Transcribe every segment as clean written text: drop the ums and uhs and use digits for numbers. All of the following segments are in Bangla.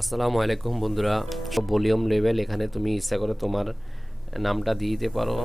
আসসালামু আলাইকুম বন্ধুরা, সব ভলিউম লেভেল এখানে তুমি ইচ্ছা করে তোমার নামটা দিয়ে দিতে পারো।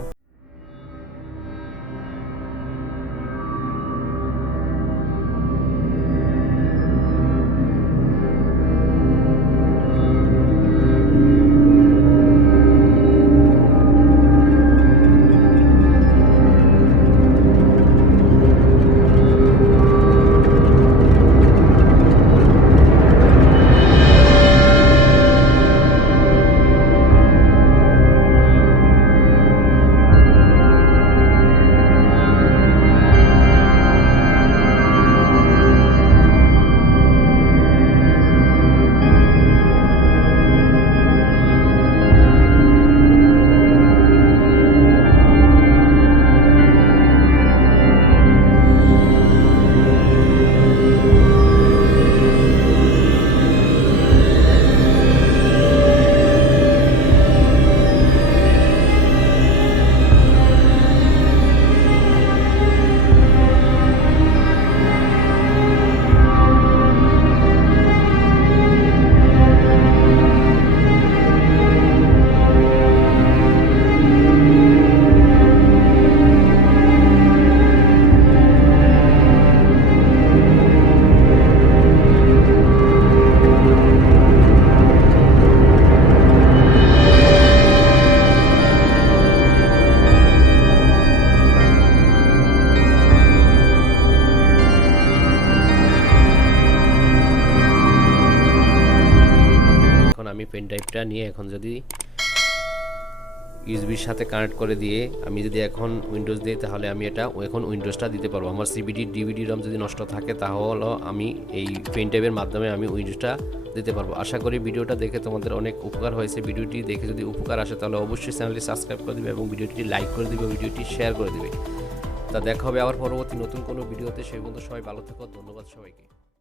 এখন আমি পেন ড্রাইভটা নিয়ে এখন যদি ইউএসবির সাথে কানেক্ট করে দিয়ে আমি যদি এখন উইন্ডোজ দিই তাহলে আমি এটা এখন উইন্ডোজটা দিতে পারবো। আমার সিবিডি ডিভিডি রম যদি নষ্ট থাকে তাহলে আমি এই পেন ড্রাইভের মাধ্যমে আমি উইন্ডোজটা দিতে পারবো। আশা করি ভিডিওটা দেখে তোমাদের অনেক উপকার হয়েছে। ভিডিওটি দেখে যদি উপকার আসে তাহলে অবশ্যই চ্যানেলটি সাবস্ক্রাইব করে দিবে এবং ভিডিওটি লাইক করে দিবে, ভিডিওটি শেয়ার করে দিবে। তা দেখা হবে আবার পরবর্তী নতুন কোনো ভিডিওতে। সেই পর্যন্ত সবাই ভালো থেকো। ধন্যবাদ সবাইকে।